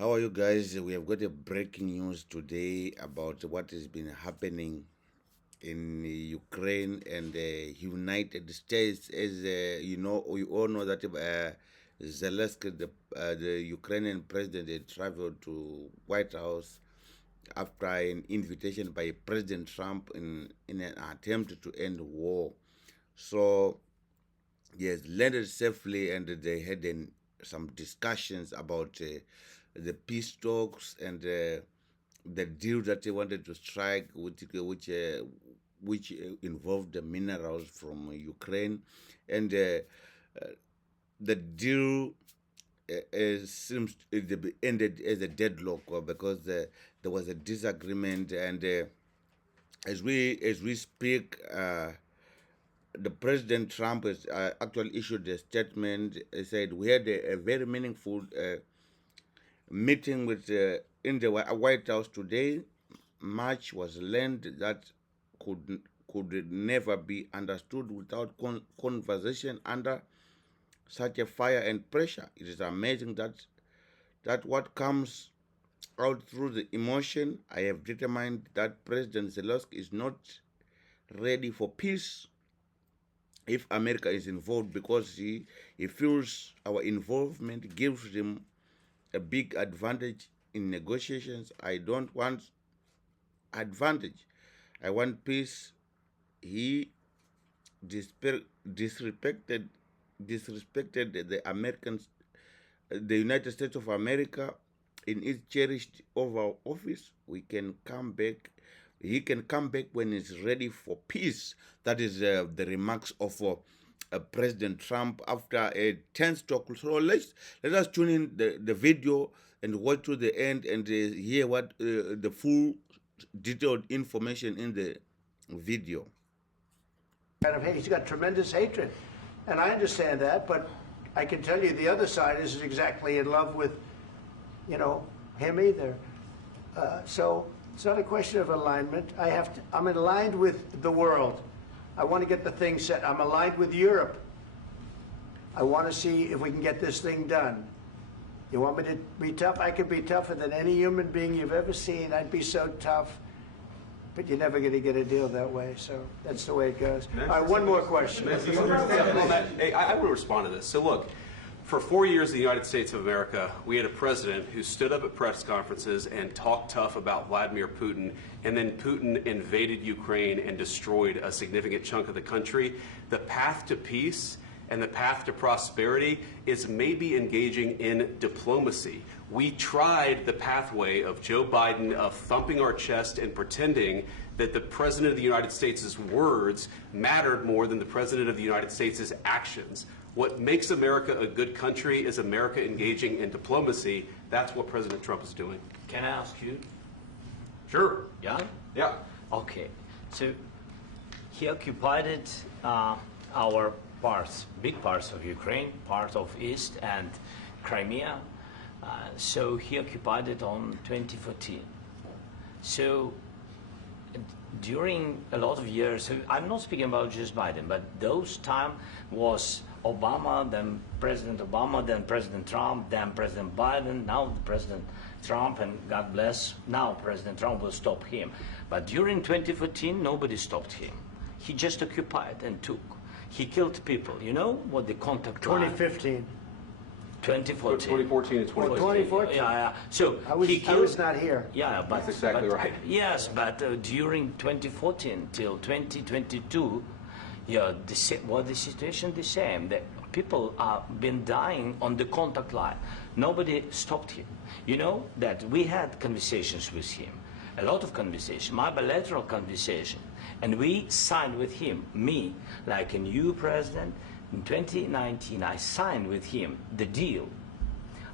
How are you guys? We have got a breaking news today about what has been happening in Ukraine and the United States. As you know, we all know that Zelensky, the Ukrainian president, had traveled to White House after an invitation by President Trump in an attempt to end war. So he has landed safely, and they had some discussions about the peace talks and the deal that they wanted to strike, which involved the minerals from Ukraine, and the deal seems to be ended as a deadlock because there was a disagreement, and as we speak. The President Trump has actually issued a statement. He said we had a very meaningful meeting with in the White House today. Much was learned that could never be understood without conversation under such a fire and pressure. It is amazing that what comes out through the emotion. I have determined that President Zelenskyy is not ready for peace if America is involved, because he feels our involvement gives him a big advantage in negotiations. I don't want advantage. I want peace. He disrespected the Americans, the United States of America, in its cherished Oval Office. We can come back. He can come back when he's ready for peace. That is the remarks of President Trump after a tense talk. So let us tune in the video and watch to the end and hear what the full detailed information in the video. He's got tremendous hatred, and I understand that, but I can tell you the other side isn't exactly in love with, him either. So it's not a question of alignment. I'm aligned with the world. I want to get the thing set. I'm aligned with Europe. I want to see if we can get this thing done. You want me to be tough? I could be tougher than any human being you've ever seen. I'd be so tough. But you're never going to get a deal that way. So that's the way it goes. All right, one more question. I will respond to this. So look, for 4 years in the United States of America, we had a president who stood up at press conferences and talked tough about Vladimir Putin, and then Putin invaded Ukraine and destroyed a significant chunk of the country. The path to peace and the path to prosperity is maybe engaging in diplomacy. We tried the pathway of Joe Biden of thumping our chest and pretending that the President of the United States' words mattered more than the President of the United States' actions. What makes America a good country is America engaging in diplomacy. That's what President Trump is doing. Can I ask you? Sure. Yeah? Yeah. Okay. So he occupied our parts, big parts of Ukraine, part of East and Crimea. So he occupied it on 2014. So during a lot of years, so I'm not speaking about just Biden, but those time was Obama, then President Obama, then President Trump, then President Biden, now President Trump, and God bless, now President Trump will stop him. But during 2014, nobody stopped him. He just occupied and took. He killed people. You know what the contact 2015. 2014. 2014 and 2015. 2014. Yeah. So I was not here. Yeah, but that's exactly right. Yes, but during 2014 till 2022, yeah, the situation the same. The people are been dying on the contact line. Nobody stopped him. You know that we had conversations with him, a lot of conversation, my bilateral conversation, and we signed with him. Me, like a new president. In 2019, I signed with him the deal.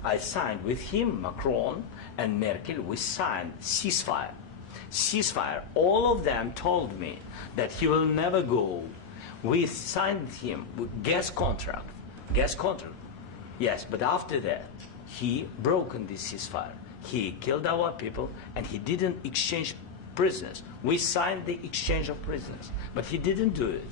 I signed with him, Macron and Merkel, we signed ceasefire. Ceasefire. All of them told me that he will never go. We signed with him with gas contract. Gas contract. Yes, but after that, he broken this ceasefire. He killed our people and he didn't exchange prisoners. We signed the exchange of prisoners, but he didn't do it.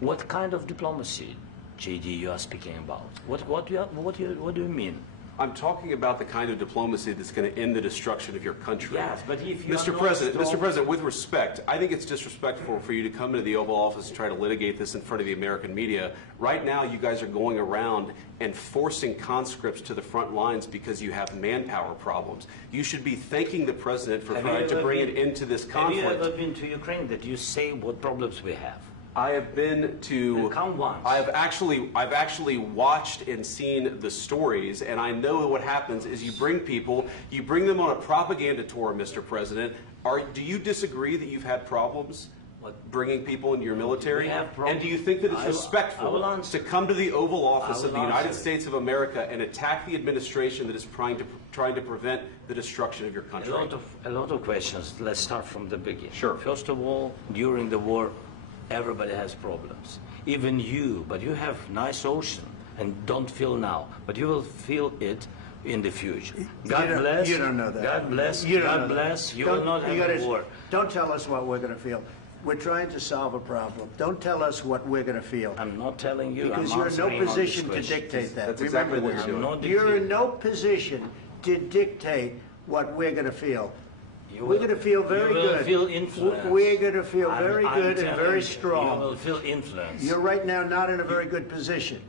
What kind of diplomacy, JD, you are speaking about? What do you mean? I'm talking about the kind of diplomacy that's going to end the destruction of your country. Yes, but if you Mr. President, with respect, I think it's disrespectful for you to come into the Oval Office and try to litigate this in front of the American media. Right now, you guys are going around and forcing conscripts to the front lines because you have manpower problems. You should be thanking the President for trying to bring it into this conflict. Have you ever been to Ukraine that you say what problems we have? I have been to. Come once. I've actually watched and seen the stories, and I know what happens is you bring them on a propaganda tour, Mr. President. Do you disagree that you've had problems bringing people into your military? We have problems. And do you think that it's respectful to come to the Oval Office of the United States of America and attack the administration that is trying to prevent the destruction of your country? A lot of questions. Let's start from the beginning. Sure. First of all, during the war, everybody has problems. Even you, but you have nice ocean and don't feel now, but you will feel it in the future. God bless. You don't know that. God bless. You don't God know bless. that. You will not have a war. Don't tell us what we're going to feel. We're trying to solve a problem. Don't tell us what we're going to feel. I'm not telling you. Because I'm you're in no answering on position this to question. dictate that. That's Remember exactly what this. you're doing. I'm not You're in dictating. no position to dictate what we're going to feel. You We're will- going to feel very you will good. feel influenced. We're going to feel I'm- very I'm good and telling very you, strong. You will feel influence. You're right now not in a very good position.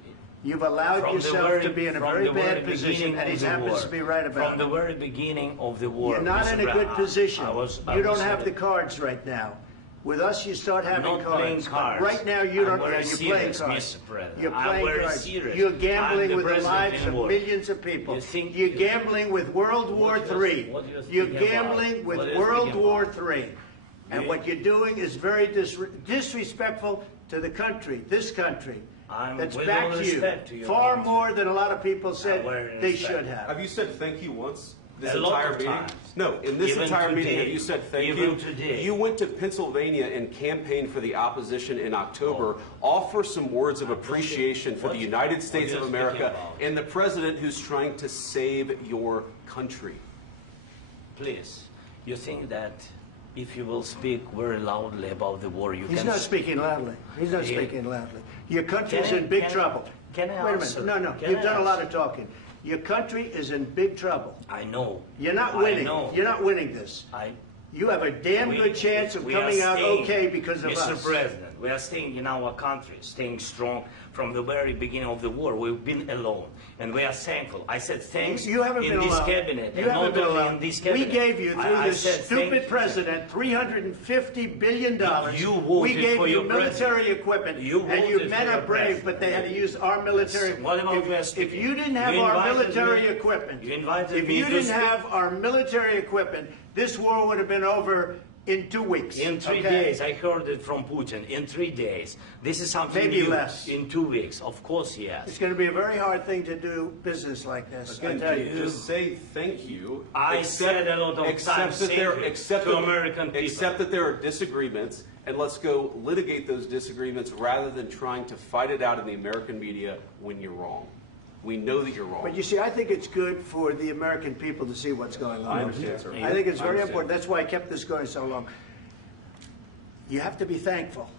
You've allowed From the yourself very- to be in a from very the very bad position, beginning and of he the happens war. to be right about From the it. very beginning of the war. You're not Mr. in a good Brown, position. I You don't was have the saying- cards right now. With us, you start having not playing cards. cards. Right now, you I'm don't. very You're playing serious, cards. Mr. President. You're I'm playing very cards. serious. You're I'm gambling the with the president lives in of war. millions of people. You think- You're gambling with World War What do you- III. what do you You're think about? gambling with What do you World think War about? III. And You- what you're doing is very disrespectful to the country, this country. I'm That's with back all to respect to you. your Far country. more than a lot of people said very they respect. should have. Have you said thank you once? This A lot entire of meeting? times. No, in this Even entire meeting, have today. you said thank Even you? today. You went to Pennsylvania and campaigned for the opposition in October. Offer some words of appreciation for the United States what of are you America speaking about? and the president who's trying to save your country. Please, you think that if you will speak very loudly about the war, you He's can... not speaking loudly. He's not Yeah. speaking loudly. Your country's Can I- in big can I- trouble. can I Wait a answer? minute. No, Can you've I done a lot answer? of talking. Your country is in big trouble. I know. You're not I winning. know. You're not winning this. You have a damn good chance of we are coming out staying, okay because of Mr. us. President, we are staying in our country, staying strong from the very beginning of the war. We've been alone, and we are thankful. I said thanks You haven't in been this alone. cabinet, You and haven't not been only alone. in this We cabinet. gave you, through I this said stupid thank- president, $350 billion. You voted we gave for you your military president. equipment, You and you voted men for are your brave, president. but they had to use our military. What about we are If speaking? you didn't have You our invited military me- equipment, you invited if me you to didn't speak. have our military equipment, this war would have been over in 2 weeks. In 3 okay? days, I heard it from Putin. In 3 days, this is something Maybe new. less. In 2 weeks, of course, yes. It's going to be a very hard thing to do business like this. I Again, tell you. just say thank you. I said a lot of except times that thank there, you except to that- American people. Except that there are disagreements, and let's go litigate those disagreements rather than trying to fight it out in the American media when you're wrong. We know that you're wrong. But you see, I think it's good for the American people to see what's going on. I understand, sir. I think it's I very understand. important. That's why I kept this going so long. You have to be thankful.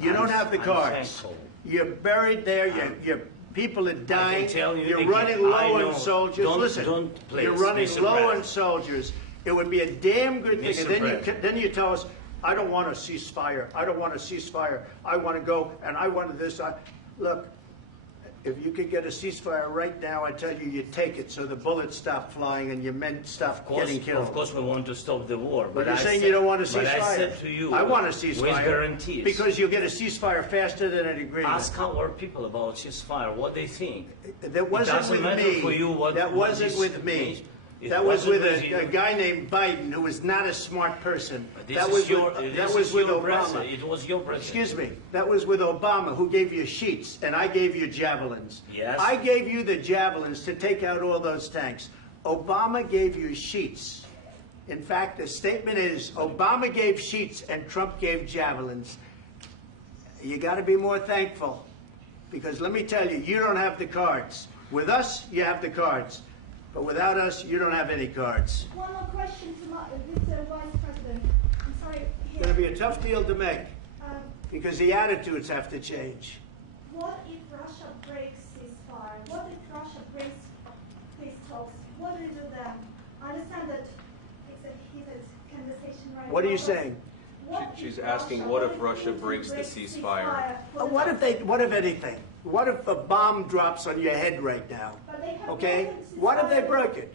You I'm- don't have the I'm cards. thankful. You're buried there. Your people are dying. tell you You're again, running I low know. on soldiers. Don't- Listen, don't please, you're running Mr. low on President. soldiers. It would be a damn good thing. Mr. And then President. then you tell us, I don't want a ceasefire. I don't want a ceasefire. I want to go and I want this. Look, if you could get a ceasefire right now, I tell you, you take it so the bullets stop flying and your men stop getting killed. Of course, we want to stop the war. But you're I saying said- you don't want a But ceasefire. I said to you, I want a ceasefire. with guarantees. Because you'll get a ceasefire faster than an agreement. Ask our people about ceasefire, what they think. That wasn't doesn't with matter me. for you what- that what wasn't this with me. means. It That was wasn't with with you. a guy named Biden, who was not a smart person. This That is was your, with, this that was is with your Obama. president. It was your president. Excuse me. That was with Obama, who gave you sheets, and I gave you javelins. Yes. I gave you the javelins to take out all those tanks. Obama gave you sheets. In fact, the statement is Obama gave sheets and Trump gave javelins. You got to be more thankful, because let me tell you, you don't have the cards. With us, you have the cards. But without us, you don't have any cards. One more question to Mr. Vice President. I'm sorry. It's going to be a tough deal to make, Um, because the attitudes have to change. what if Russia breaks ceasefire? What if Russia breaks peace talks what do you do then? I understand that it's a heated conversation right now. What are you but saying? She's asking, what if Russia breaks the ceasefire? What if anything? What if a bomb drops on your head right now? Okay? What if they broke it?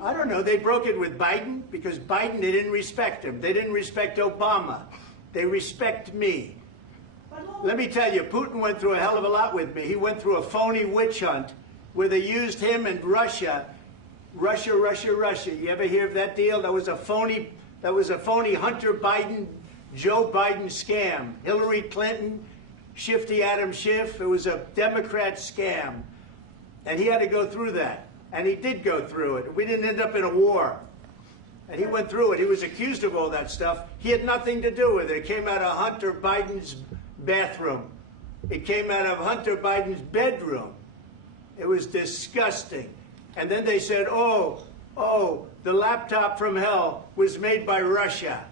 I don't know. They broke it with Biden because Biden, they didn't respect him. They didn't respect Obama. They respect me. Let me tell you, Putin went through a hell of a lot with me. He went through a phony witch hunt where they used him and Russia. Russia. You ever hear of that deal? That was a phony Hunter Biden, Joe Biden scam. Hillary Clinton, Shifty Adam Schiff. It was a Democrat scam. And he had to go through that. And he did go through it. We didn't end up in a war. And he went through it. He was accused of all that stuff. He had nothing to do with it. It came out of Hunter Biden's bathroom. It came out of Hunter Biden's bedroom. It was disgusting. And then they said, oh, the laptop from hell was made by Russia.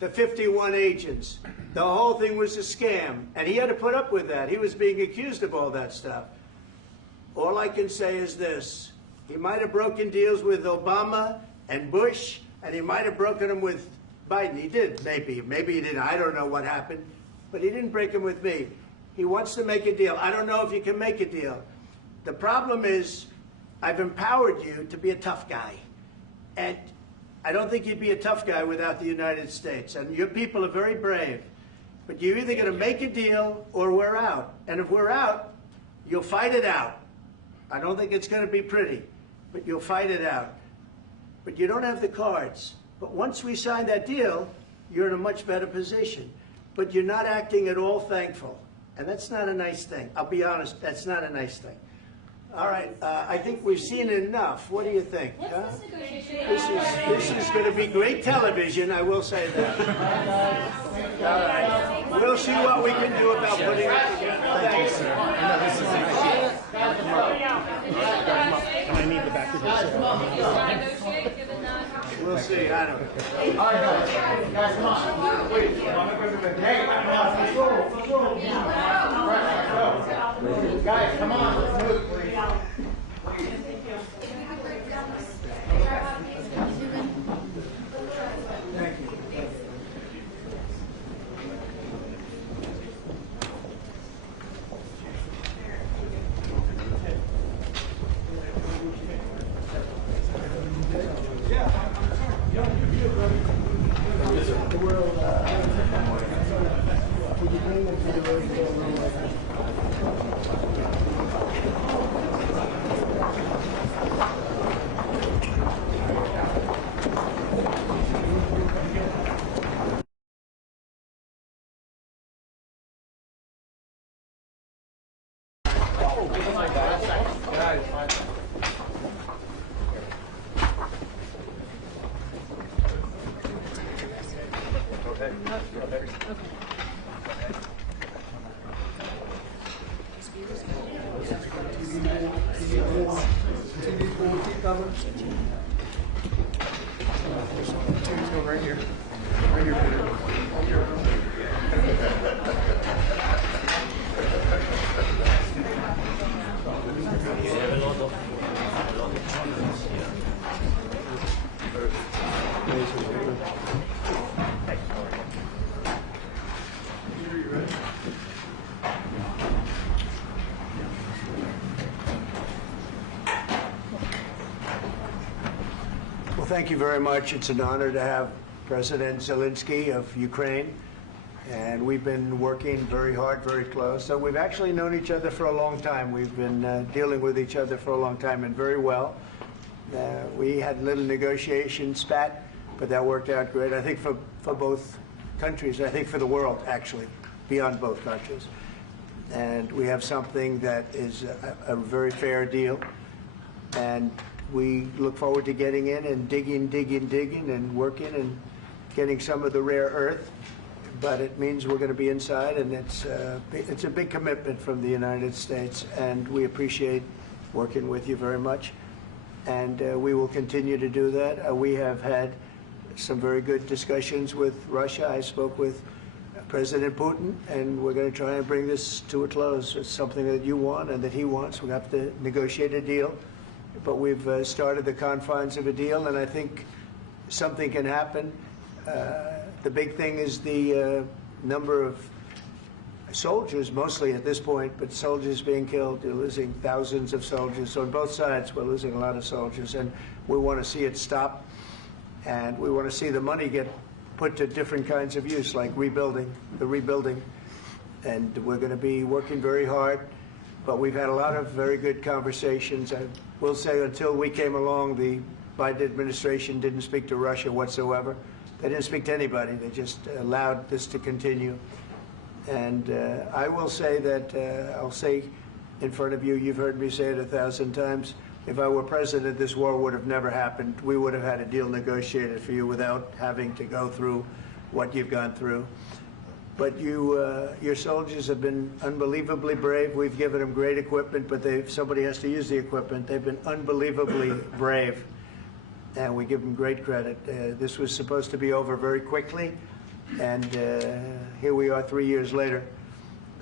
The 51 agents. The whole thing was a scam. And he had to put up with that. He was being accused of all that stuff. All I can say is this. He might have broken deals with Obama and Bush, and he might have broken them with Biden. He did, maybe. Maybe he didn't. I don't know what happened. But he didn't break them with me. He wants to make a deal. I don't know if you can make a deal. The problem is I've empowered you to be a tough guy. And I don't think you'd be a tough guy without the United States. And your people are very brave. But you're either going to make a deal or we're out. And if we're out, you'll fight it out. I don't think it's going to be pretty, but you'll fight it out. But you don't have the cards. But once we sign that deal, you're in a much better position. But you're not acting at all thankful. And that's not a nice thing. I'll be honest, that's not a nice thing. All right, I think we've seen enough. What do you think? Huh? This is going to be great television, I will say that. All right. We'll see what we can do about putting it together. Thanks. I need the back of this. We'll see. I don't know. Guys, come on. Wait. Hey, guys, come on. Let's move, please. Thank you. Right here. Right here, Peter. Well, thank you very much. It's an honor to have President Zelenskiy of Ukraine. And we've been working very hard, very close. So we've actually known each other for a long time. We've been dealing with each other for a long time and very well. We had a little negotiation spat, but that worked out great. I think for both countries, I think for the world, actually, beyond both countries. And we have something that is a very fair deal. And we look forward to getting in and digging and working and getting some of the rare earth. But it means we're going to be inside, and it's a big commitment from the United States, and we appreciate working with you very much. And we will continue to do that. We have had some very good discussions with Russia. I spoke with President Putin, and we're going to try and bring this to a close. It's something that you want and that he wants. We have to negotiate a deal, but we've started the confines of a deal, and I think something can happen. The big thing is the number of soldiers, mostly at this point, but soldiers being killed. You're losing thousands of soldiers. So on both sides, we're losing a lot of soldiers, and we want to see it stop, and we want to see the money get put to different kinds of use, like rebuilding, and we're going to be working very hard. But we've had a lot of very good conversations. I will say, until we came along, the Biden administration didn't speak to Russia whatsoever. They didn't speak to anybody. They just allowed this to continue. And I will say that, I'll say in front of you, you've heard me say it 1,000 times, if I were president, this war would have never happened. We would have had a deal negotiated for you without having to go through what you've gone through. But your soldiers have been unbelievably brave. We've given them great equipment, but somebody has to use the equipment. They've been unbelievably brave, and we give them great credit. This was supposed to be over very quickly, and here we are 3 years later.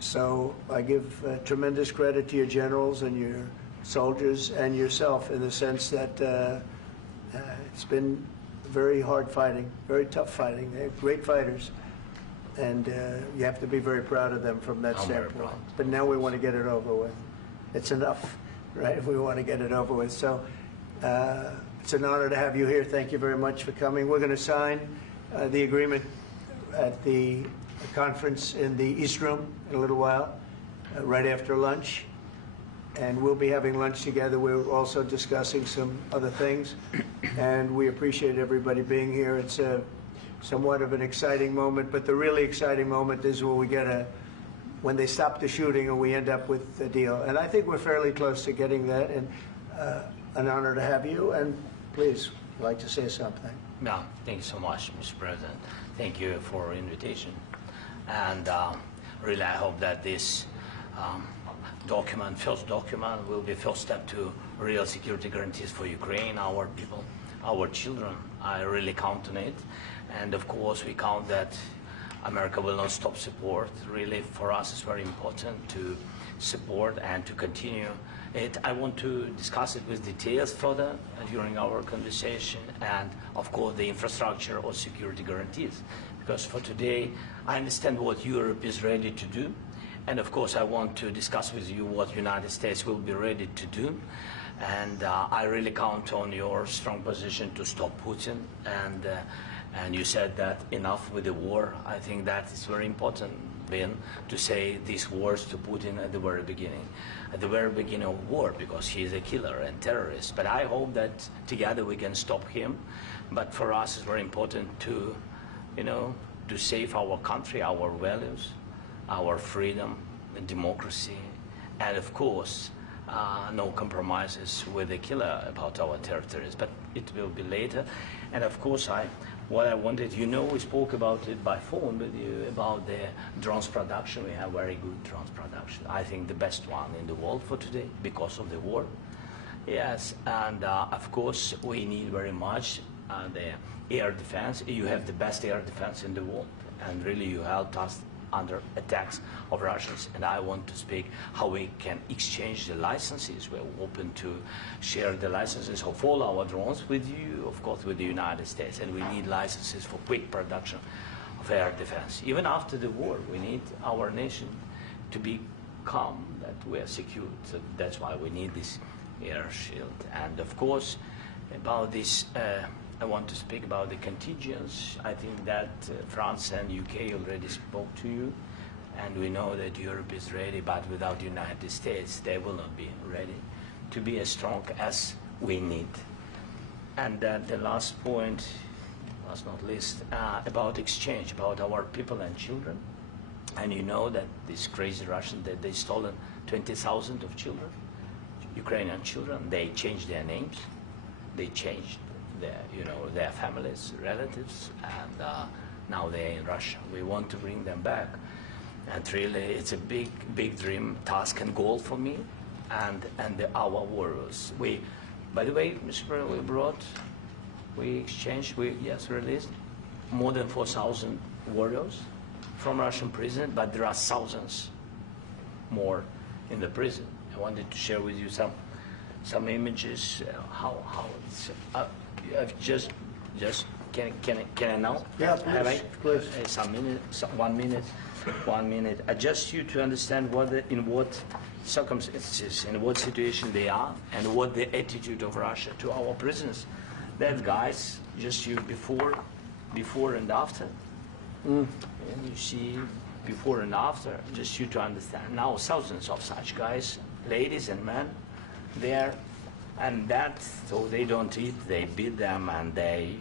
So I give tremendous credit to your generals and your soldiers and yourself, in the sense that it's been very hard fighting, very tough fighting. They're great fighters, and you have to be very proud of them from that standpoint. But now we want to get it over with. It's enough, right? We want to get it over with. So it's an honor to have you here. Thank you very much for coming. We're going to sign the agreement at the conference in the East Room in a little while, right after lunch. And we'll be having lunch together. We're also discussing some other things. And we appreciate everybody being here. It's somewhat of an exciting moment, but the really exciting moment is when they stop the shooting and we end up with a deal. And I think we're fairly close to getting that, and an honor to have you. And please, I'd like to say something. Yeah, thank you so much, Mr. President. Thank you for your invitation. And really, I hope that this first document, will be first step to real security guarantees for Ukraine, our people, our children. I really count on it. And of course, we count that America will not stop support. Really, for us, it's very important to support and to continue it. I want to discuss it with details further during our conversation, and of course, the infrastructure or security guarantees. Because for today, I understand what Europe is ready to do. And of course, I want to discuss with you what the United States will be ready to do. And I really count on your strong position to stop Putin. And you said that enough with the war. I think that is very important, Ben, to say these words to Putin at the very beginning of war, because he is a killer and terrorist. But I hope that together we can stop him. But for us, it's very important to, to save our country, our values, our freedom and democracy, and of course, no compromises with the killer about our territories. But it will be later. And of course, what I wanted, we spoke about it by phone with you about the drones production. We have very good drones production. I think the best one in the world for today because of the war. Yes, and of course, we need very much the air defense. You have the best air defense in the world, and really you helped us under attacks of Russians. And I want to speak how we can exchange the licenses. We're open to share the licenses of all our drones with you, of course, with the United States. And we need licenses for quick production of air defense. Even after the war, we need our nation to be calm, that we are secure. So that's why we need this air shield. And of course, about this, I want to speak about the contingents. I think that France and UK already spoke to you, and we know that Europe is ready, but without the United States, they will not be ready to be as strong as we need. And the last point, last not least, about exchange, about our people and children. And you know that these crazy Russians, that they stolen 20,000 of children, Ukrainian children. They changed their names, they changed their families, relatives, and now they're in Russia. We want to bring them back, and really, it's a big dream, task, and goal for me, and our warriors. By the way, Mr. President, we exchanged, released more than 4,000 warriors from Russian prison, but there are thousands more in the prison. I wanted to share with you some some images. How it's, I've just can I now? Yeah, Have I? please. Some minute, 1 minute, 1 minute. I just you to understand in what circumstances, in what situation they are, and what the attitude of Russia to our prisoners. That guys, just you before and after. And you see before and after, just you to understand. Now thousands of such guys, ladies and men, there, and that, so they don't eat, they beat them, and they,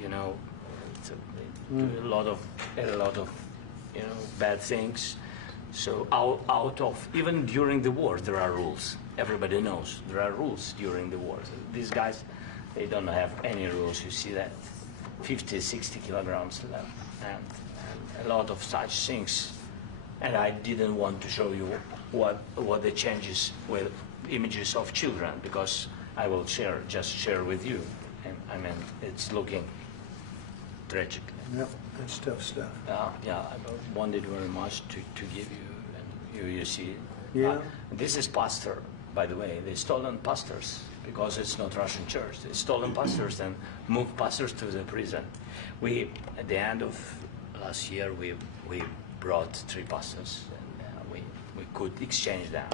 so they do a lot of, bad things. So out of, even during the war, there are rules. Everybody knows there are rules during the war. So these guys, they don't have any rules. You see that 50, 60 kilograms left, and a lot of such things. And I didn't want to show you what the changes with images of children, because I will just share with you. And I mean, it's looking tragic. Yep, that's tough stuff. Yeah, I wanted very much to give you, and you see. Yeah. This is pastor, by the way. They stolen pastors because it's not Russian church. They stolen pastors and moved pastors to the prison. We, at the end of last year, we brought 3 pastors, and we could exchange them.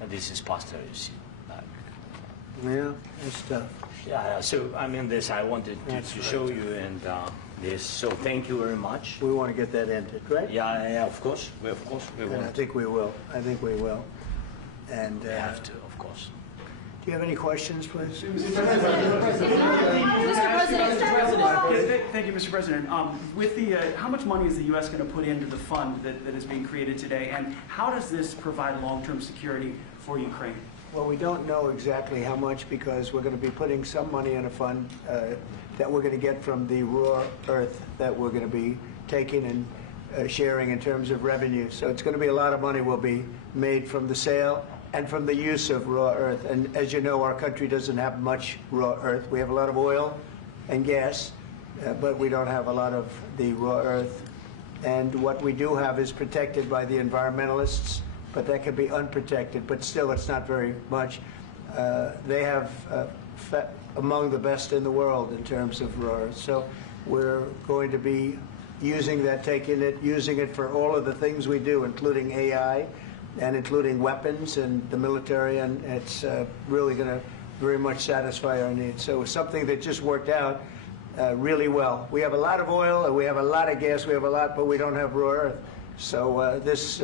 And this is pastor, you see. Yeah, that's tough. Yeah, so I mean, this I wanted to show you, and this. So thank you very much. We want to get that ended, right? Yeah, of course. We And I want. think we will. I think we will. And We have to, of course. do you have any questions, please? Thank you, Mr. President. With the, how much money is the U.S. going to put into the fund that is being created today, and how does this provide long-term security for Ukraine? Well, we don't know exactly how much, because we're going to be putting some money in a fund that we're going to get from the raw earth that we're going to be taking and sharing in terms of revenue. So it's going to be a lot of money will be made from the sale and from the use of raw earth. And as you know, our country doesn't have much raw earth. We have a lot of oil and gas, but we don't have a lot of the raw earth. And what we do have is protected by the environmentalists, but that can be unprotected, but still it's not very much. They have among the best in the world in terms of raw earth. So we're going to be using that, using it for all of the things we do, including AI and including weapons and the military, and it's really going to very much satisfy our needs. So it's something that just worked out really well. We have a lot of oil and we have a lot of gas, we have a lot, but we don't have raw earth. So this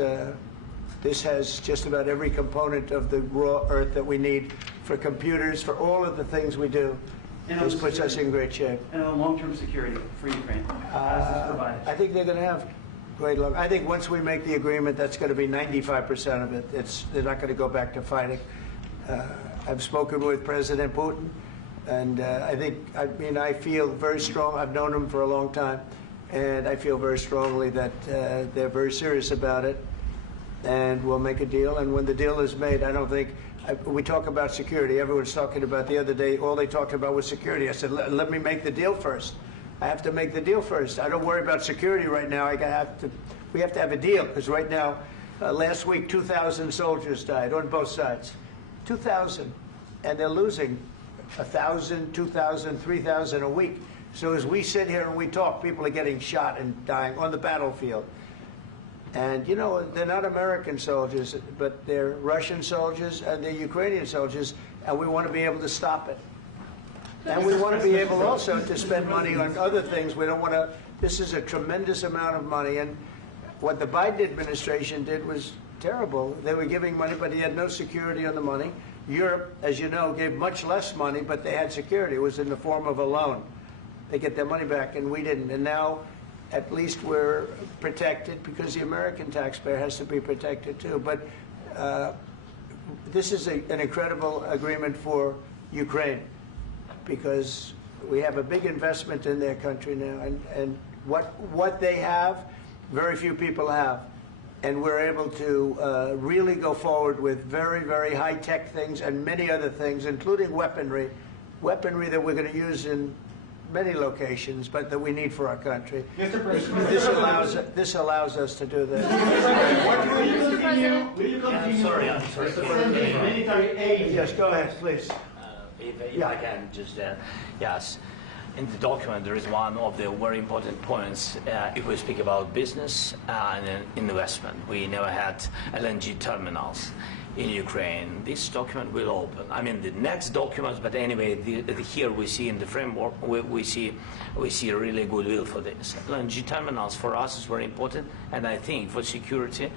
has just about every component of the raw earth that we need for computers, for all of the things we do. This puts us in great shape. And on long-term security for Ukraine, how does this provide? I think they're going to have great luck. I think once we make the agreement, that's going to be 95% of it. They're not going to go back to fighting. I've spoken with President Putin, and I feel very strong. I've known him for a long time, and I feel very strongly that they're very serious about it, and we'll make a deal. And when the deal is made, I don't think, we talk about security. Everyone's talking about the other day, all they talked about was security. I said, let me make the deal first. I have to make the deal first. I don't worry about security right now. We have to have a deal, because right now, last week, 2,000 soldiers died on both sides. 2,000. And they're losing 1,000, 2,000, 3,000 a week. So as we sit here and we talk, people are getting shot and dying on the battlefield. And, you know, they're not American soldiers, but they're Russian soldiers and they're Ukrainian soldiers, and we want to be able to stop it. And we want to be able also to spend money on other things. We don't want to, this is a tremendous amount of money, and what the Biden administration did was terrible. They were giving money, but he had no security on the money. Europe, as you know, gave much less money, but they had security. It was in the form of a loan. They get their money back, and we didn't. And now, at least we're protected, because the American taxpayer has to be protected too. But this is an incredible agreement for Ukraine, because we have a big investment in their country now, and what they have, very few people have. And we're able to really go forward with very, very high-tech things and many other things, including weaponry that we're going to use in many locations, but that we need for our country. Mr. President, This allows us to do this. will you continue sorry. sending military aid? Yes, go ahead, please. If I can just, yes. In the document, there is one of the very important points. If we speak about business and investment, we never had LNG terminals in Ukraine. This document will open. I mean, the next documents, but anyway, here we see in the framework, we see really goodwill for this. LNG terminals for us is very important, and I think for security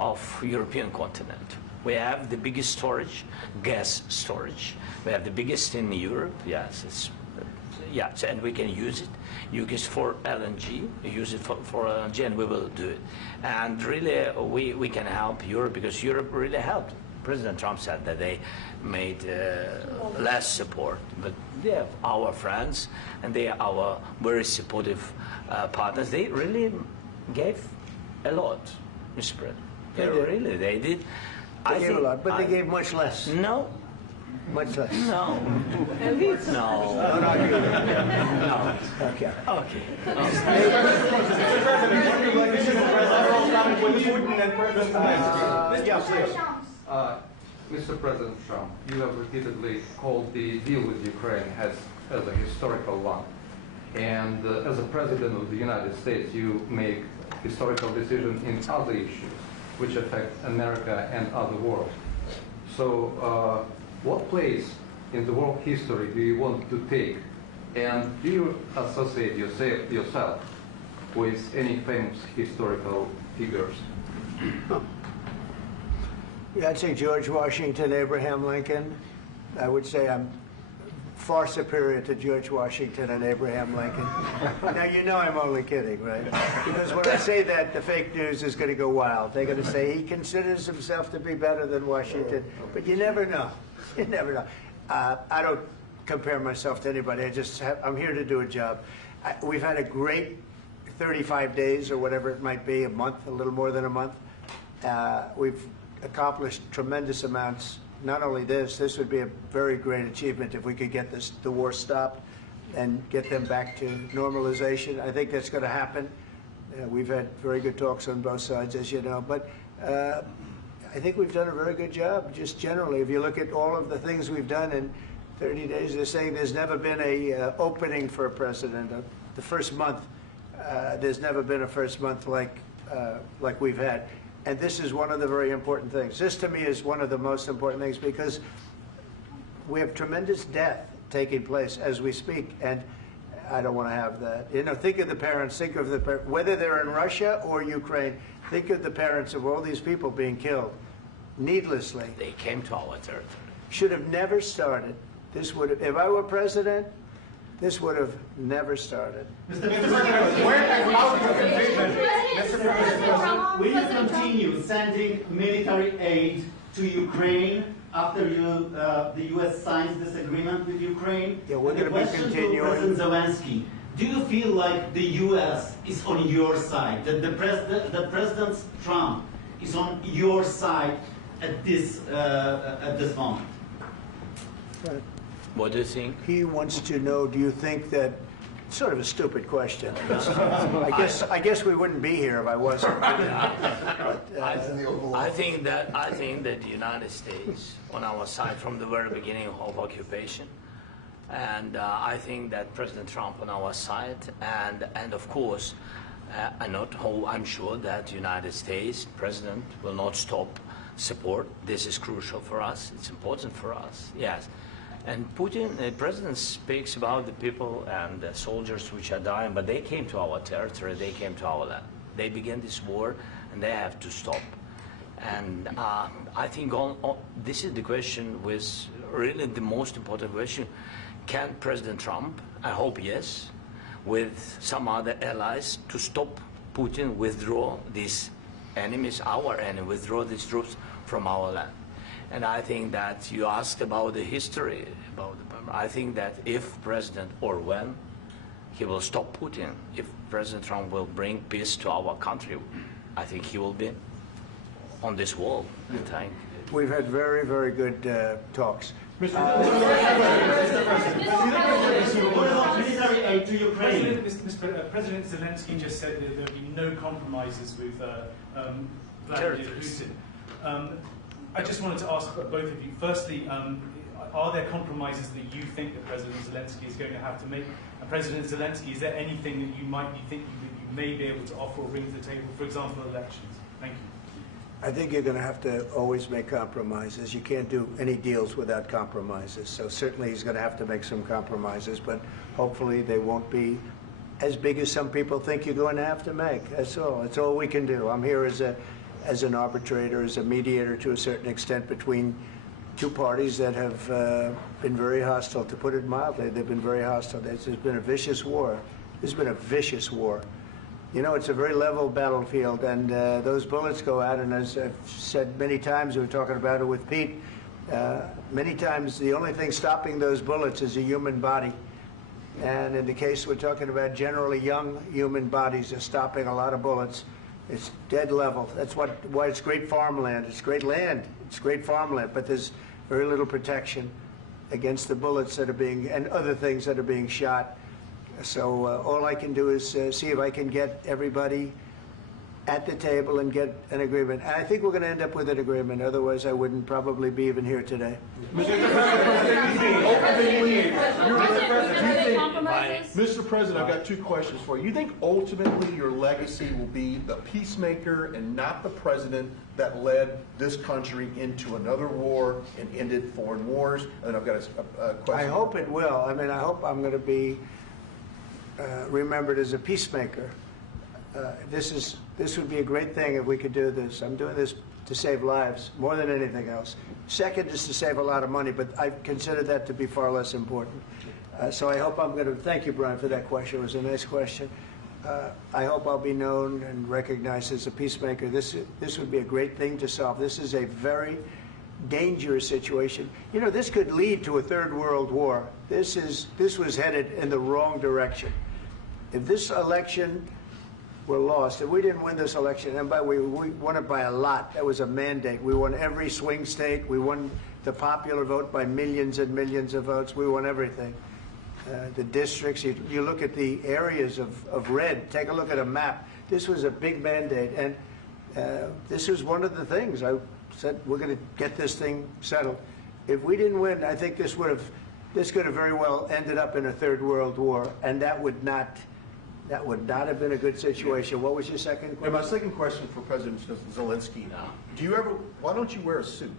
of European continent. We have the biggest storage, gas storage. We have the biggest in Europe. Yes, yes, and we can use it. Use it for LNG. Use it for LNG, and we will do it. And really, we can help Europe because Europe really helped. President Trump said that they made less support, but they are our friends and they are our very supportive partners. They really gave a lot, Mr. President. They did. They gave a lot, but they gave much less. No. Much less. No. No. No. Okay. Okay. Mr. President Trump, you have repeatedly called the deal with Ukraine as a historical one. And as a President of the United States, you make historical decisions in other issues which affect America and other world. So what place in the world history do you want to take? And do you associate yourself with any famous historical figures? Yeah, I'd say George Washington, Abraham Lincoln. I would say I'm far superior to George Washington and Abraham Lincoln. Now, you know I'm only kidding, right? Because when I say that, the fake news is going to go wild. They're going to say he considers himself to be better than Washington. But you never know. You never know. I don't compare myself to anybody. I'm here to do a job. We've had a great 35 days or whatever it might be, a month, a little more than a month. We've accomplished tremendous amounts. Not only this would be a very great achievement if we could get the war stopped and get them back to normalization. I think that's going to happen. We've had very good talks on both sides, as you know. But I think we've done a very good job, just generally. If you look at all of the things we've done in 30 days, they're saying there's never been a opening for a president. The first month, there's never been a first month like we've had. And this is one of the very important things. This, to me, is one of the most important things because we have tremendous death taking place as we speak, and I don't want to have that. You know, think of the parents, whether they're in Russia or Ukraine, think of the parents of all these people being killed needlessly. They came to our territory. Should have never started. This would have, if I were president, this would have never started. Mr. President, where has out your conviction? Mr. President, will you continue sending military aid to Ukraine after the U.S. signs this agreement with Ukraine? Yeah, we're going to be continuing. To President Zelenskyy, do you feel like the U.S. is on your side? That President Trump is on your side at this moment? Right. What do you think? He wants to know, do you think that, sort of a stupid question. I guess we wouldn't be here if I wasn't. I think that the United States on our side from the very beginning of occupation, and I think that President Trump on our side, and of course, I'm sure that the United States President will not stop support. This is crucial for us. It's important for us. Yes. And Putin, the president speaks about the people and the soldiers which are dying, but they came to our territory, they came to our land. They began this war, and they have to stop. And I think this is the question, with really the most important question. Can President Trump, I hope yes, with some other allies, to stop Putin, withdraw these enemies, our enemy, withdraw these troops from our land? And I think that you asked about the history, I think that if President, or when, he will stop Putin, if President Trump will bring peace to our country, I think he will be on this wall. We've had very, very good talks. Military aid to Ukraine. President Zelensky just said that there will be no compromises with Vladimir Putin. I just wanted to ask both of you, firstly, are there compromises that you think that President Zelensky is going to have to make? And President Zelensky, is there anything that you might be thinking that you may be able to offer or bring to the table, for example, elections? Thank you. I think you're going to have to always make compromises. You can't do any deals without compromises. So certainly he's going to have to make some compromises, but hopefully they won't be as big as some people think you're going to have to make. That's all. That's all we can do. I'm here as an arbitrator, as a mediator to a certain extent between two parties that have been very hostile, to put it mildly. They've been very hostile. There's been a vicious war. There's been a vicious war. You know, it's a very level battlefield, and those bullets go out, and as I've said many times, we were talking about it with Pete, many times the only thing stopping those bullets is a human body. And in the case we're talking about, generally young human bodies are stopping a lot of bullets. It's dead level. That's why it's great farmland. It's great land. It's great farmland, but there's very little protection against the bullets that are being, and other things that are being shot. So all I can do is see if I can get everybody at the table and get an agreement. And I think we're going to end up with an agreement. Otherwise, I wouldn't probably be even here today. Mr. President, I've got two questions for you. You think ultimately your legacy will be the peacemaker and not the president that led this country into another war and ended foreign wars? And I've got a question. I hope it will. I mean, I hope I'm going to be remembered as a peacemaker. This would be a great thing if we could do this. I'm doing this to save lives more than anything else. Second is to save a lot of money, but I consider that to be far less important. So I hope I'm going to, thank you, Brian, for that question. It was a nice question. I hope I'll be known and recognized as a peacemaker. This would be a great thing to solve. This is a very dangerous situation. You know, this could lead to a third world war. This was headed in the wrong direction. If this election were lost, if we didn't win this election, and by the way, we won it by a lot. That was a mandate. We won every swing state. We won the popular vote by millions and millions of votes. We won everything. The districts, you look at the areas of red, take a look at a map. This was a big mandate, and this was one of the things. I said, we're going to get this thing settled. If we didn't win, I think this could have very well ended up in a third world war, and that would not have been a good situation. What was your second question? And my second question for President Zelensky. Why don't you wear a suit?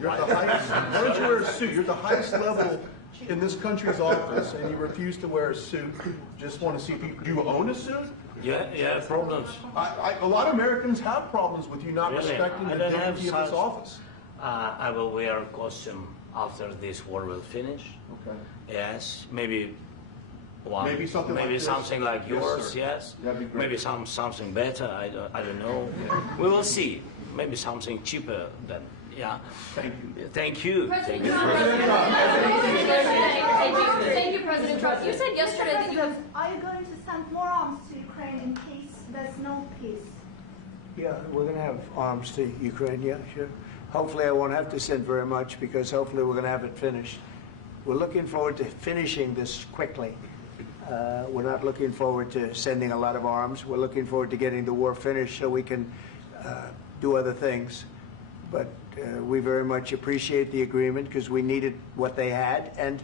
You're at the highest, why don't you wear a suit? You're at the highest level in this country's office, and you refuse to wear a suit. Just want to see if do you own a suit? Yeah, problems. A lot of Americans have problems with you not respecting the dignity of this office. I will wear a costume after this war will finish. Okay. Yes, maybe one. Maybe something like this? Something like yours, sir. yes. That'd be great. Maybe something better, I don't know. We will see. Maybe something cheaper than, yeah. Thank you. Thank you. President Trump. Thank you, President Trump. You said yesterday that you have... Are you going to send more arms to Ukraine in case there's no peace? Yeah, we're going to have arms to Ukraine, yeah, sure. Hopefully I won't have to send very much, because hopefully we're going to have it finished. We're looking forward to finishing this quickly. We're not looking forward to sending a lot of arms. We're looking forward to getting the war finished so we can do other things. But we very much appreciate the agreement, because we needed what they had, and